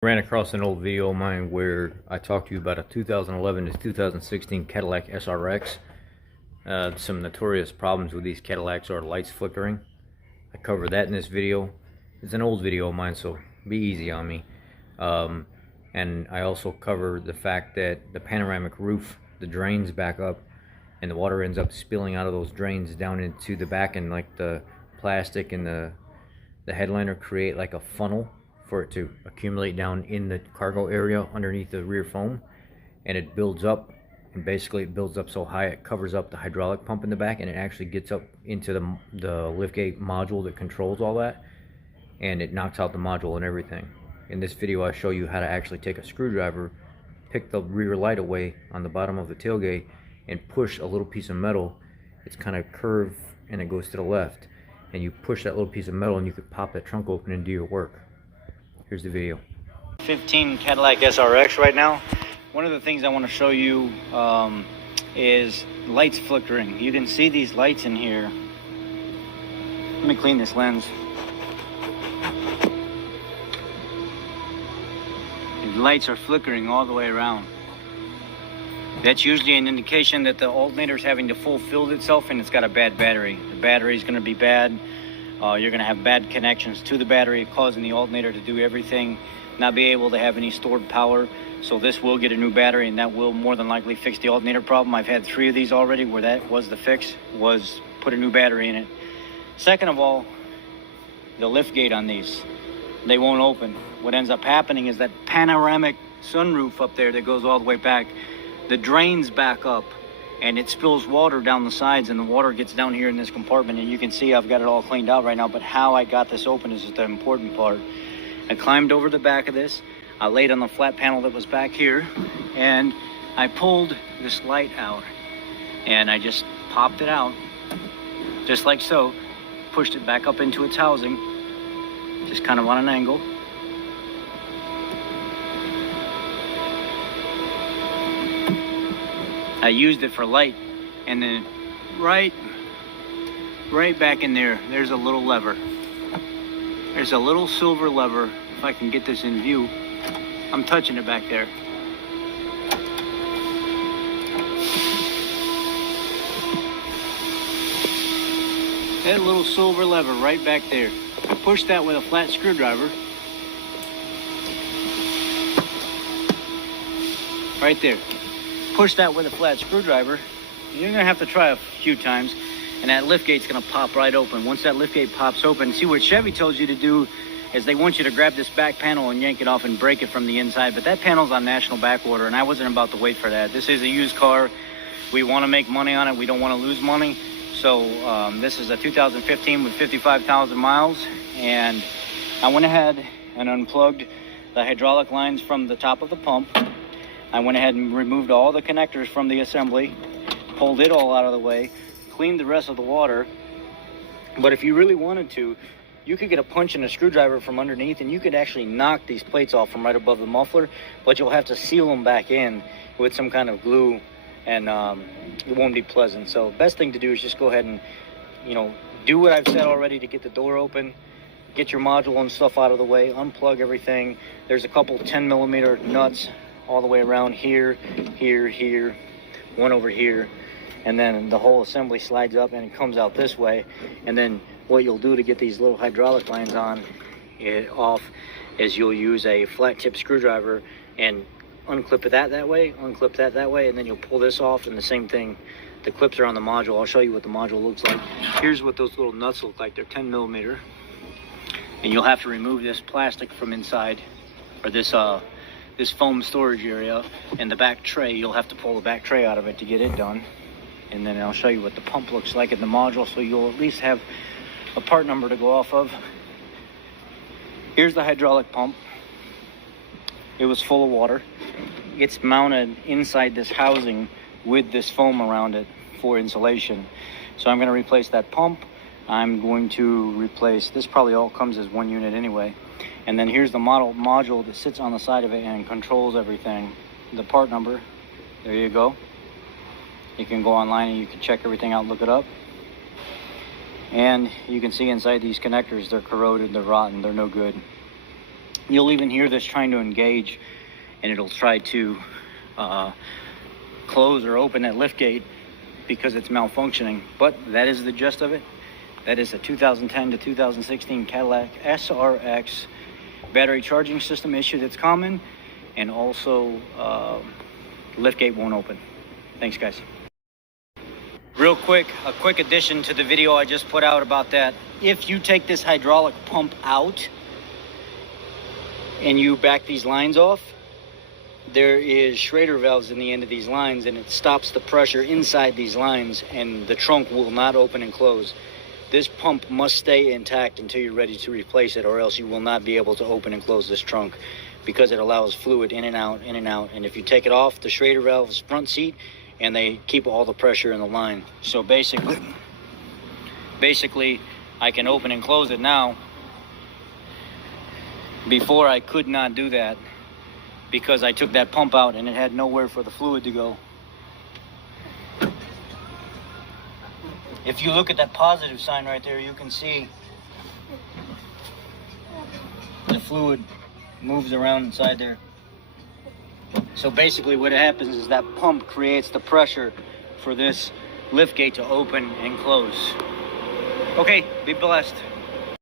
Ran across an old video of mine where I talked to you about a 2011 to 2016 Cadillac SRX. Some notorious problems with these Cadillacs are lights flickering. I covered that in this video. It's an old video of mine, so be easy on me. And I also cover the fact that the panoramic roof, the drains back up, and the water ends up spilling out of those drains down into the back, and like the plastic and the headliner create like a funnel for it to accumulate down in the cargo area underneath the rear foam, and it builds up, and basically it builds up so high it covers up the hydraulic pump in the back, and it actually gets up into the liftgate module that controls all that, and it knocks out the module and everything. In this video I show you how to actually take a screwdriver, pick the rear light away on the bottom of the tailgate, and push a little piece of metal. It's kind of curved and it goes to the left, and you push that little piece of metal and you could pop that trunk open and do your work. Here's the video. 15 Cadillac SRX right now. One of the things I want to show you is lights flickering. You can see these lights in here. Let me clean this lens. These lights are flickering all the way around. That's usually an indication that the alternator is having to fulfill itself and it's got a bad battery. The battery is going to be bad. You're going to have bad connections to the battery, causing the alternator to do everything, not be able to have any stored power. So this will get a new battery, and that will more than likely fix the alternator problem. I've had 3 of these already where that was the fix, was put a new battery in it. Second of all, the lift gate on these, they won't open. What ends up happening is that panoramic sunroof up there that goes all the way back, the drains back up, and it spills water down the sides, and the water gets down here in this compartment, and you can see I've got it all cleaned out right now. But how I got this open is the important part. I climbed over the back of this, I laid on the flat panel that was back here, and I pulled this light out, and I just popped it out just like so, pushed it back up into its housing, just kind of on an angle. I used it for light, and then right back in there, there's a little lever. There's a little silver lever. If I can get this in view, I'm touching it back there. That little silver lever right back there. I pushed that with a flat screwdriver. Right there. Push that with a flat screwdriver. You're gonna have to try a few times, and that lift gate's gonna pop right open. Once that lift gate pops open, see what Chevy tells you to do is they want you to grab this back panel and yank it off and break it from the inside, but that panel's on national back order, and I wasn't about to wait for that. This is a used car. We want to make money on it. We don't want to lose money. So this is a 2015 with 55,000 miles, and I went ahead and unplugged the hydraulic lines from the top of the pump. I went ahead and removed all the connectors from the assembly, pulled it all out of the way, cleaned the rest of the water. But if you really wanted to, you could get a punch and a screwdriver from underneath, and you could actually knock these plates off from right above the muffler, but you'll have to seal them back in with some kind of glue, and it won't be pleasant. So best thing to do is just go ahead and, do what I've said already to get the door open, get your module and stuff out of the way, unplug everything. There's a couple 10-millimeter nuts all the way around here, here, one over here, and then the whole assembly slides up and it comes out this way. And then what you'll do to get these little hydraulic lines off is you'll use a flat tip screwdriver and unclip it that way, unclip that way, and then you'll pull this off, and the same thing. The clips are on the module. I'll show you what the module looks like. Here's what those little nuts look like. They're 10-millimeter, and you'll have to remove this plastic from inside, or this foam storage area, and the back tray. You'll have to pull the back tray out of it to get it done. And then I'll show you what the pump looks like in the module, so you'll at least have a part number to go off of. Here's the hydraulic pump. It was full of water. It's mounted inside this housing with this foam around it for insulation. So I'm going to replace that pump. I'm going to replace, this probably all comes as one unit anyway. And then here's the module that sits on the side of it and controls everything. The part number, there you go. You can go online and you can check everything out, look it up. And you can see inside these connectors, they're corroded, they're rotten, they're no good. You'll even hear this trying to engage, and it'll try to close or open that lift gate because it's malfunctioning. But that is the gist of it. That is a 2010 to 2016 Cadillac SRX battery charging system issue that's common, and also lift gate won't open. Thanks, guys. Real quick, a quick addition to the video I just put out about that. If you take this hydraulic pump out and you back these lines off, there is Schrader valves in the end of these lines, and it stops the pressure inside these lines, and the trunk will not open and close. This pump must stay intact until you're ready to replace it, or else you will not be able to open and close this trunk, because it allows fluid in and out, in and out. And if you take it off the Schrader valve's front seat, and they keep all the pressure in the line. So basically I can open and close it now. Before I could not do that because I took that pump out and it had nowhere for the fluid to go. If you look at that positive sign right there, you can see the fluid moves around inside there. So basically what happens is that pump creates the pressure for this lift gate to open and close. Okay, be blessed.